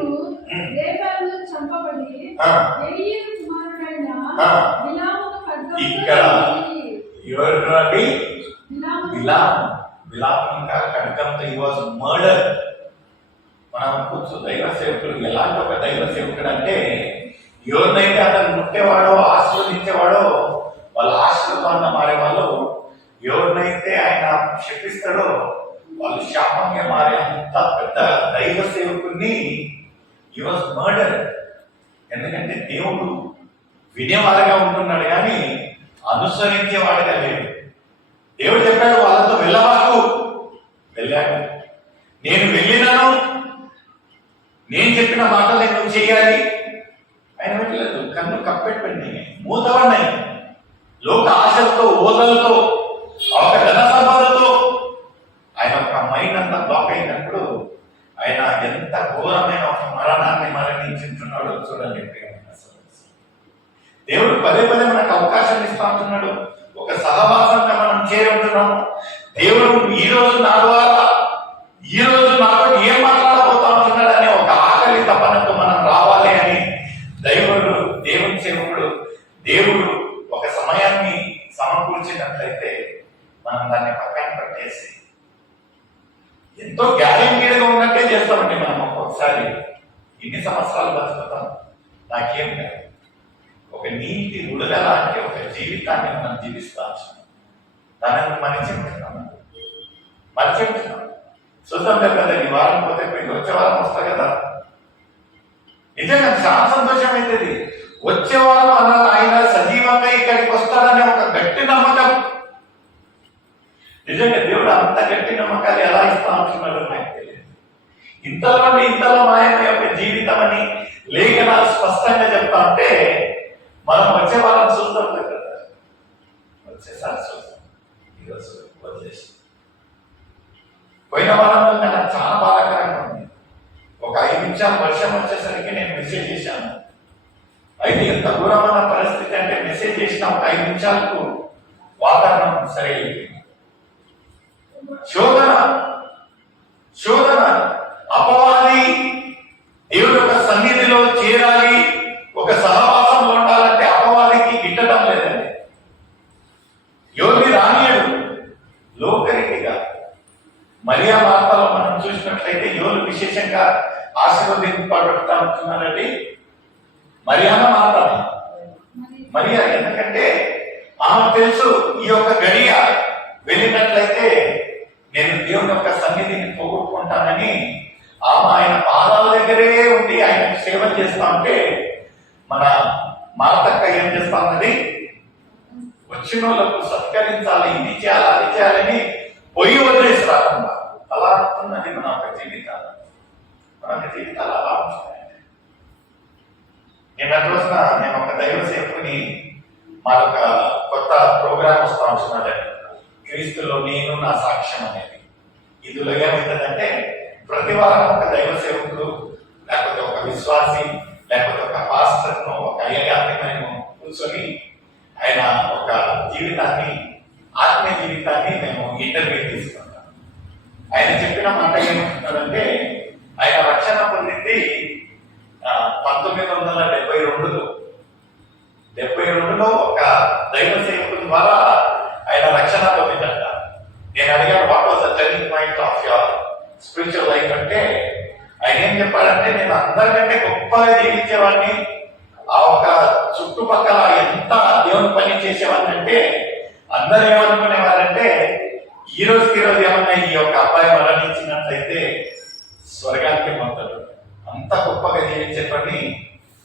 దేవుడు రేపాను చంపబడి ఎలీయేలు కుమారుడైన బిలామును ఖడ్గంతో ఇక్కడ ఎవరండి? బిలాము ఇంకా ఖడ్గంతో హి వాజ్ మర్డర్. మనం కూర్చో దైవ సేవకుడు ఎలాంటి ఒక దైవ సేవకుడు అంటే ఎవరినైతే అతను ముట్టేవాడో ఆశీర్వదించేవాడో వాళ్ళ ఆశీర్వాదంగా మారే వాళ్ళు, ఎవరినైతే ఆయన శపిస్తాడో వాళ్ళు శాపంగా మారే అంత పెద్ద దైవ సేవకుడిని హి వాజ్ మర్డర్. ఎందుకంటే దేవుడు వినేవాడుగా ఉంటున్నాడు కానీ అనుసరించేవాడుగా లేడు. దేవుడు చెప్పాడు వాళ్ళతో వెళ్ళవాకు, వెళ్ళాడు. నేను వెళ్ళినాను, నేను చెప్పిన మాటలు నువ్వు చేయాలి. ఆయన వెళ్ళలేదు. కన్ను కప్పెట్టుకుని మూతవన్నాయి. లోక ఆశలతో, ఓదలతో, ఒక ధన సంపదతో ఆయన ఒక మైండ్ అంతా బ్లాక్ అయినప్పుడు ఆయన ఎంత ఘోరమైన ఒక మరణాన్ని మరణించుంటున్నాడో చూడండి. దేవుడు పదే పదే మనకు అవకాశం ఇస్తా ఉంటున్నాడు. ఒక సహవాసంగా మనం చేరుంటున్నాము. దేవుడు ఈ రోజు నా ద్వారా, ఈ రోజు నాతో ఏం మాట్లాడబోతా ఉంటున్నాడు అనే ఒక ఆకలి తపనతో మనం రావాలి అని దేవుని సేవకుడు దేవుడు ఒక సమయాన్ని సమకూర్చినట్లయితే మనం దాన్ని పక్కన పెట్టేసి ఎంతో గ్యారెంటీగా ఉన్నట్టే చేస్తామండి. మనం ఒక్కొక్కసారి ఎన్ని సంవత్సరాలు బతుకుతాం నాకేం కాదు. ఒక నీతి ఉడగల అంటే ఒక జీవితాన్ని మనం జీవిస్తాం. దాన్ని మరిచిపోతున్నాం. చూద్దాం కదా, ఈ వారం పోతే వచ్చే వారం వస్తా కదా. నిజంగా చాలా సంతోషం అవుతుంది. వచ్చే వారం అన్న ఆయన సజీవంగా ఇక్కడికి వస్తాడనే ఒక గట్టి నమ్మకం. నిజంగా దేవుడు అంత గట్టి నమ్మకాలు ఎలా ఇస్తా ఉంటున్నాడో నాకు తెలియదు. ఇంతలో ఆయన యొక్క జీవితం అని లేఖనాలు స్పష్టంగా చెప్తా ఉంటే మనం వచ్చే వారం చూస్తాం కదా. వచ్చేసారి చూస్తాం. ఈరోజు వదిలేసి పోయిన వారంలో నాకు చాలా బాధాకరంగా ఉంది. ఒక 5 నిమిషాలు వర్షం వచ్చేసరికి నేను మెసేజ్ చేశాను. అయితే ఎంత ఘోరమైన పరిస్థితి అంటే మెసేజ్ చేసిన ఒక 5 నిమిషాలకు వాతావరణం సరైంది. శోధన అపవాది దేవుడి యొక్క సన్నిధిలో చేరాలి, ఒక సహవాసంలో ఉండాలంటే అపవాదికి గిట్టడం లేదండి. ఎవరిని రానియడు లోకరీతిగా. మరియా వార్తలో మనం చూసినట్లయితే ఎవరు విశేషంగా ఆశీర్వదింపబడతా ఉంటున్నారండి? మరియాన మాత్రమే. మరియా, ఎందుకంటే ఆమె తెలుసు ఈ యొక్క గడియ వెళ్ళినట్లయితే నేను దేవుని యొక్క సన్నిధిని పోగొట్టుకుంటానని ఆమె ఆయన పాదాల దగ్గరే ఉండి ఆయన సేవ చేస్తా ఉంటే మన మార్తక్క ఏం చేస్తా ఉన్నది? వచ్చిన వాళ్ళకు సత్కరించాలి, ఇది చేయాలి, అది చేయాలని పొయ్యి వదిలేసి రాకుండా అలా ఉంటున్నది మన ఒక జీవితాలు. అలా ఉంటున్నాయండి. నేను ఒక దైవ సేవకుని మాదొక కొత్త ప్రోగ్రామ్ వస్తా ఉంటున్నాడండి, క్రీస్తులో నేను నా సాక్ష్యం అనేది. ఇందులో ఏమవుతుందంటే ప్రతి వారం ఒక దైవ సేవకుడు లేకపోతే ఒక విశ్వాసి లేకపోతే ఒక పాస్టర్ను, ఒక అయ్యగారిని మేము కూర్చొని ఆయన ఒక జీవితాన్ని, ఆత్మీయ జీవితాన్ని మేము ఇంటర్వ్యూ తీసుకుంటాం. ఆయన చెప్పిన మాట ఏమంటున్నాడంటే ఆయన రక్షణ పొందింది 1972లో ఒక దైవ సేవకుడి ద్వారా ఆయన రక్షణ పొందిందంట. నేను అడిగాను, what was the turning point of your spiritual life అంటే ఆయన ఏం చెప్పాడంటే, నేను అందరికంటే గొప్పగా జీవించేవాడిని, ఆ ఒక చుట్టుపక్కల ఎంత దేవుని పని చేసేవాడిని అంటే అందరూ ఏమనుకునేవారంటే ఈ రోజు ఏమన్నా ఈ యొక్క అబ్బాయి మరణించినట్లయితే స్వర్గానికి పొందుతాడు, అంత గొప్పగా జీవించేపని.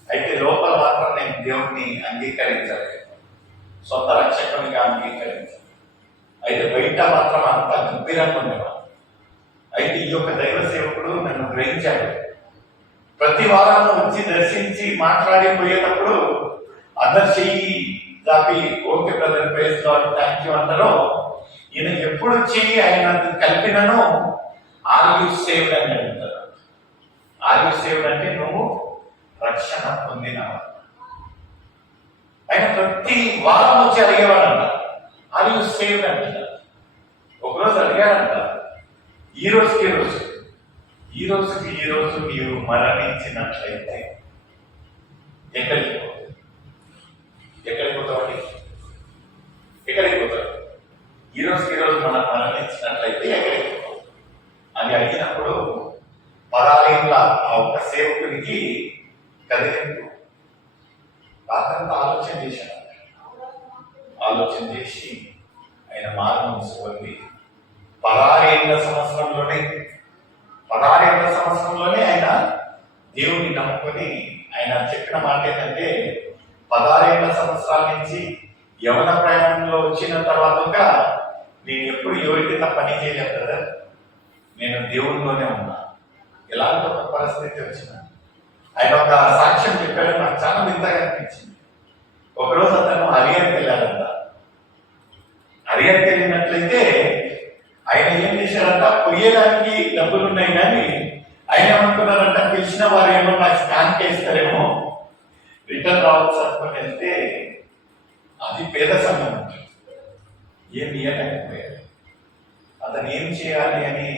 అయితే లోపల మాత్రం నేను దేవుణ్ణి అంగీకరించలేదు, సొంత రక్షకునిగా అంగీకరించాను. అయితే బయట మాత్రం అంత గంభీరంగా ఉండేవాడు. అయితే ఈ యొక్క దైవ సేవకుడు నన్ను గ్రహించాడు. ప్రతి వారాన్ని వచ్చి దర్శించి మాట్లాడిపోయేటప్పుడు అందరు చెయ్యి దాపి okay brother, praise lord, thank you అంటారో, ఈయన ఎప్పుడు చెయ్యి ఆయన కలిపినను ఆర్ యు సేవ్డ్ అని అడుగుతారు. ఆర్ యు సేవ్డ్ అంటే నువ్వు రక్షణ పొందినవా. ఆయన ప్రతి వారం వచ్చి అడిగేవాడంట, ఆర్ యు సేవ్డ్ అంట. ఒకరోజు అడిగాడంట, ఈ రోజు ఈ రోజు నీవు మరణించినట్లయితే ఎక్కడికి పోతావు? ఎక్కడికి పోతావండి? ఎక్కడికి పోతావు? ఈ రోజు మనం మరణించినట్లయితే ఎక్కడికి పోతావు అని అడిగినప్పుడు పదాలేళ్ళ ఆ ఒక్క సేవకునికి కదిలింపు. రాత్రంతా ఆలోచన చేసి ఆయన మార్గం పొంది 16 సంవత్సరంలోనే ఆయన దేవుణ్ణి నమ్ముకొని ఆయన చెప్పిన మాట ఏంటంటే 16 సంవత్సరాల నుంచి యవన ప్రయాణంలో వచ్చిన తర్వాత నేను ఎప్పుడు ఎవరికి పని చేయలేదు కదా, నేను దేవునిలోనే ఉన్నా. ఎలాంటి ఒక పరిస్థితి వచ్చినా ఆయన ఒక సాక్ష్యం చెప్పాడు, నాకు చాలా వింతగా అనిపించింది. ఒకరోజు అతను హరియాకి వెళ్ళాడంట. హరియాకి వెళ్ళినట్లయితే ఆయన ఏం చేశారంట, పొయ్యడానికి డబ్బులు ఉన్నాయి కానీ ఆయన ఏమనుకున్నారంట, పిలిచిన వారు ఏమో నాకు స్కాన్ చేస్తారేమో రిటర్న్ రావచ్చు అనుకుని వెళ్తే అది పేద సంఘం ఏమి ఇవ్వలేకపోయారు. అతను ఏం చేయాలి అని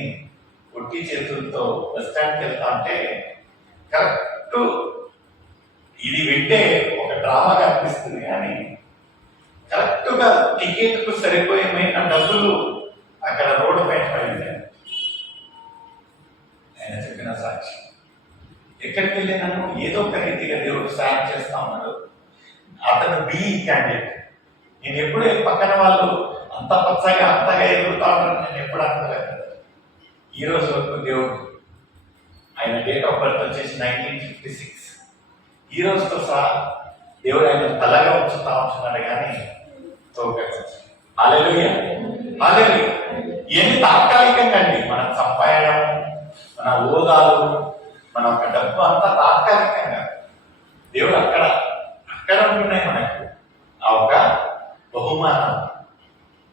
ఒట్టి చేతులతో బస్ స్టాండ్కి వెళ్తా అంటే కరెక్ట్ ఇది వింటే ఒక డ్రామాగా అనిపిస్తుంది కానీ కరెక్ట్గా టికెట్కు సరిపోయేమైన డబ్బులు అక్కడ రోడ్డు పైన పడింది. ఆయన చెప్పిన సాక్షి ఎక్కడికి వెళ్ళినాను ఏదో ఒక రీతిగా దేవుడు సాయం చేస్తా ఉన్నాడు. అతను బిఈ క్యాండిడేట్. నేను ఎప్పుడు పక్కన వాళ్ళు అంత పచ్చగా అంతగా ఎదుగుతా ఉన్నాను నేను ఎప్పుడు అనుకోలేదు. ఈ రోజు వరకు దేవుడు ఆయన డేట్ ఆఫ్ బర్త్ వచ్చేసి 1956. ఈ రోజుతో సహా దేవుడు ఆయన తలగా ఉంచుతా ఉంటున్నాడు కానీ హల్లెలూయా. ఇవన్నీ తాత్కాలికంగా అండి. మనం సంపాదన, మన హోదాలు, మన ఒక డబ్బు అంతా తాత్కాలికంగా. దేవుడు అక్కడ ఉంటున్నాయి మనకు ఆ ఒక బహుమానం,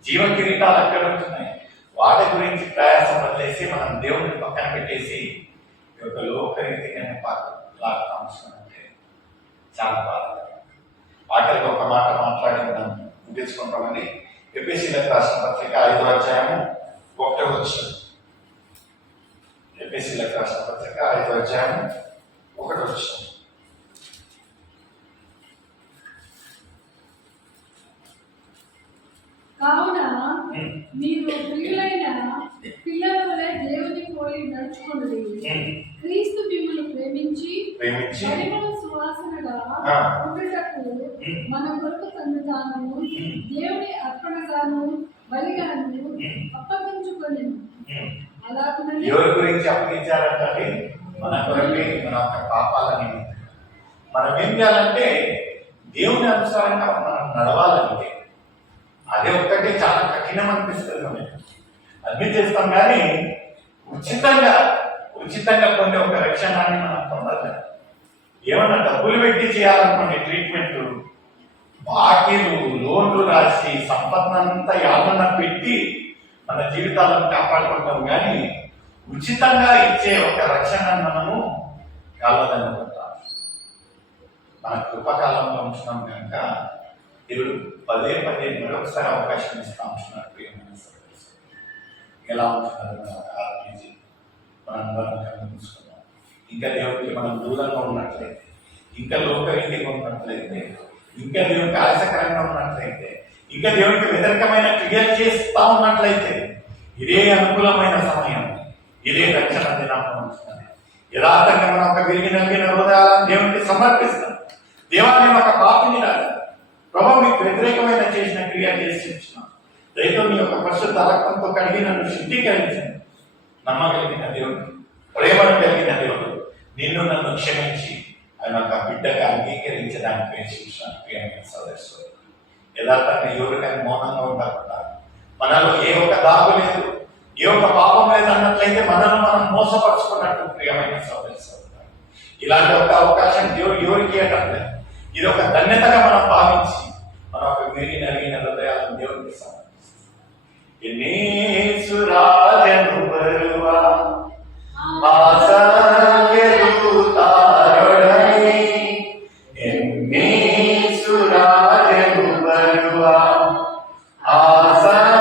జీవ కిరీటాలు అక్కడ ఉంటున్నాయి. వాటి గురించి ప్రయాసం వదిలేసి మనం దేవుడిని పక్కన పెట్టేసి ఒక లోకరీతిగా లాగుతా ఉంటున్నామంటే చాలా బాధ. ఆఖరికి ఒక మాట మాట్లాడి మనం ముగించుకుంటామని ఎఫెసీయులకు రాసిన పత్రిక 5వ అధ్యాయము 1వ వచనం. ఎఫెసీయులకు రాసిన పత్రిక 5వ అధ్యాయము 1వ వచనం. కావున మీరు ప్రియులైన పిల్లల వలె దేవుని పోలి నడుచుకున్నది. క్రీస్తు మిమ్మల్ని ప్రేమించి పరిమళ సువాసనగా ఉండుటకు మన కొరకు తను తాను దేవుని అర్పణగాను బలిగాను అప్పగించుకొని అలాగనే ఎవరి గురించి అప్పగించారంటే మన కొరకే, మన యొక్క పాపాల నిమిత్తం. మనం ఏం చేయాలంటే దేవుని అనుసారంగా మనం నడవాలంటే అదే ఒక్కటి చాలా కఠినం అనిపిస్తుంది. మనకి అన్ని చేస్తాం కానీ ఉచితంగా పొందే ఒక రక్షణాన్ని మనం పొందాలి. ఏమన్నా డబ్బులు పెట్టి చేయాలనుకోండి ట్రీట్మెంట్, బాకీలు లోన్లు రాసి సంపదనంతా యావన్న పెట్టి మన జీవితాలను కాపాడుకుంటాం కానీ ఉచితంగా ఇచ్చే ఒక రక్షణ మనము కాలదనుకుంటాం. మన కృపకాలంలో ఉంటున్నాం కనుక దేవుడు పదే మరొకసారి అవకాశం ఇస్తా ఉంటున్నారు. ఎలా ఉంటున్నారు మనందరం చూసుకున్నాం. ఇంకా దేవుడికి మనం దూరంగా ఉన్నట్లయితే, ఇంకా లోకరీతిగా ఉన్నట్లయితే, ఇంకా దేవునికి ఆశకరంగా ఉన్నట్లయితే, ఇంకా దేవునికి వ్యతిరేకమైన క్రియలు చేస్తా ఉన్నట్లయితే ఇదే అనుకూలమైన సమయం, ఇదే రక్షణ దినాంతం ఉంటున్నది. యథార్థంగా మనం ఒక విరిగి నలిగిన హృదయాలను దేవునికి సమర్పిస్తాం. దేవాన్ని ఒక పాపిని రాదు ప్రభావ మీకు వ్యతిరేకమైన చేసిన క్రియ చేసి ఇచ్చినాం. దయతో మీ యొక్క పరిశుద్ధ రక్తంతో కడిగి నన్ను శుద్ధీకరించండి. నమ్మగలిగిన దేవుడు, ప్రేమను కలిగిన దేవుడు నిన్ను నన్ను క్షమించి ఆయన ఒక బిడ్డగా అంగీకరించడానికి ప్రయత్నించాను. ప్రియమైన సోదరుడు, యథార్థంగా ఎవరికైనా మౌనంగా ఉండకుండా మనలో ఏ ఒక్క దాగు లేదు, ఏ ఒక్క పాపం లేదు అన్నట్లయితే మనల్ని మనం మోసపరుచుకున్నట్టు. ప్రియమైన సోదరుడు, ఇలాంటి ఒక అవకాశం దేవుడు ఎవరికి ఇవ్వట్లేదు. ఇది ఒక ధన్యతగా మనం భావించి మనం ఒక విరిగి నలిగిన హృదయాలను దేవుడికి సమర్పిస్తాం. యేసురాజను బరువా ఆసక్యదూతారుడని, యేసురాజను బరువా ఆసక్యదూతారుడని,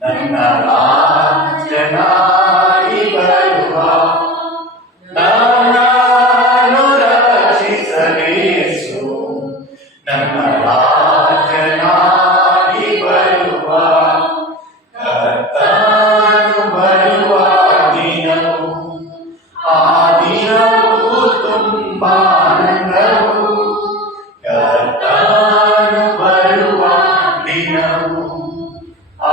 ನನ್ನ ರಾಜನಾಗಿ ಬರುವ ನನ್ನನ್ನು ರಕ್ಷಿಸಲೇಸು ನನ್ನ ರಾಜನಾಗಿ ಬರುವ ಕರ್ತನು ಬರುವ ದಿನವು ಆ ದಿನವು ತುಂಬಾ ಆನಂದವು ಕರ್ತನು ಬರುವ ದಿನವು ಆ